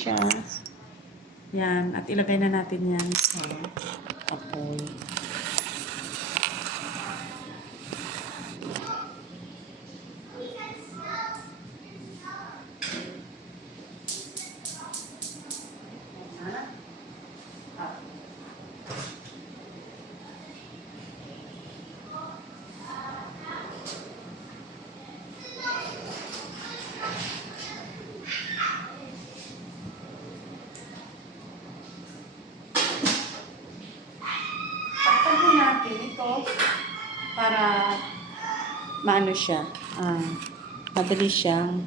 siya. Yan. At ilagay na natin yan sa apoy. Natin ito para maano siya, madali siyang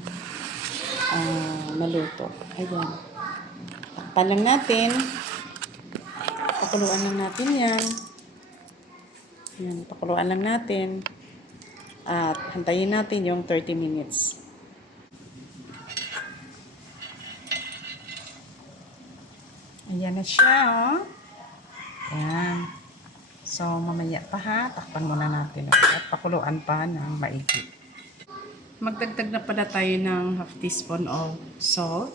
maluto. Ayan. Takpan lang natin. Pakuluan lang natin yan. Ayan, pakuluan lang natin. At hantayin natin yung 30 minutes. Ayan na siya, oh. Ayan. So, mamaya pa ha, takpan muna natin at pakuluan pa ng maigi. Magdagdag na pala tayo ng half teaspoon of salt.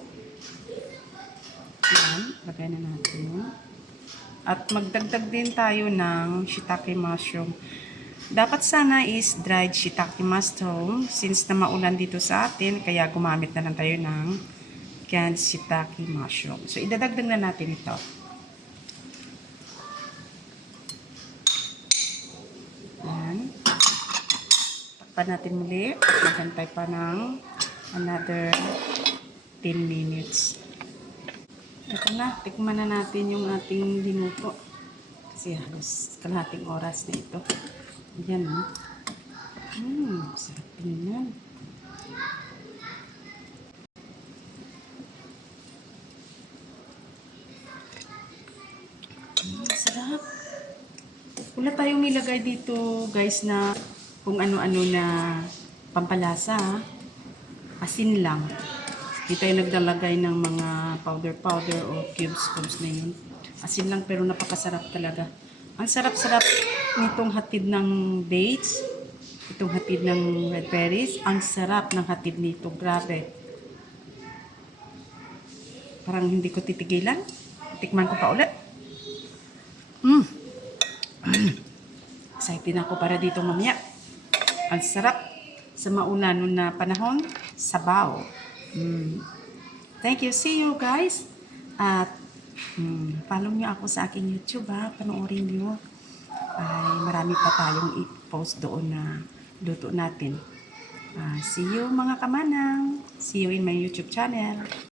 Yan, lagay na natin. At magdagdag din tayo ng shiitake mushroom. Dapat sana is dried shiitake mushroom since na maulan dito sa atin, kaya gumamit na lang tayo ng canned shiitake mushroom. So, idadagdag na natin ito. Natin muli, maghantay pa ng another 10 minutes. Ito na, tikman na natin yung ating linuto. Kasi halos kalahating oras na ito. Ayan, oh. Sarap din yan. Sarap. Wala tayong nilagay dito, guys, na kung ano-ano na pampalasa. Asin lang. Hindi tayo naglalagay ng mga powder o cubes na yun. Asin lang pero napakasarap talaga. Ang sarap-sarap nitong hatid ng dates. Itong hatid ng red berries. Ang sarap ng hatid nito. Grabe. Parang hindi ko titigilan. Tikman ko pa ulit. Excited ako para dito mamaya. Ang sarap sa maulan na panahon, sabaw. Thank you. See you guys. At follow nyo ako sa aking YouTube, ha. Panoorin nyo. Ay, marami pa tayong i-post doon na luto natin. See you mga kamanang. See you in my YouTube channel.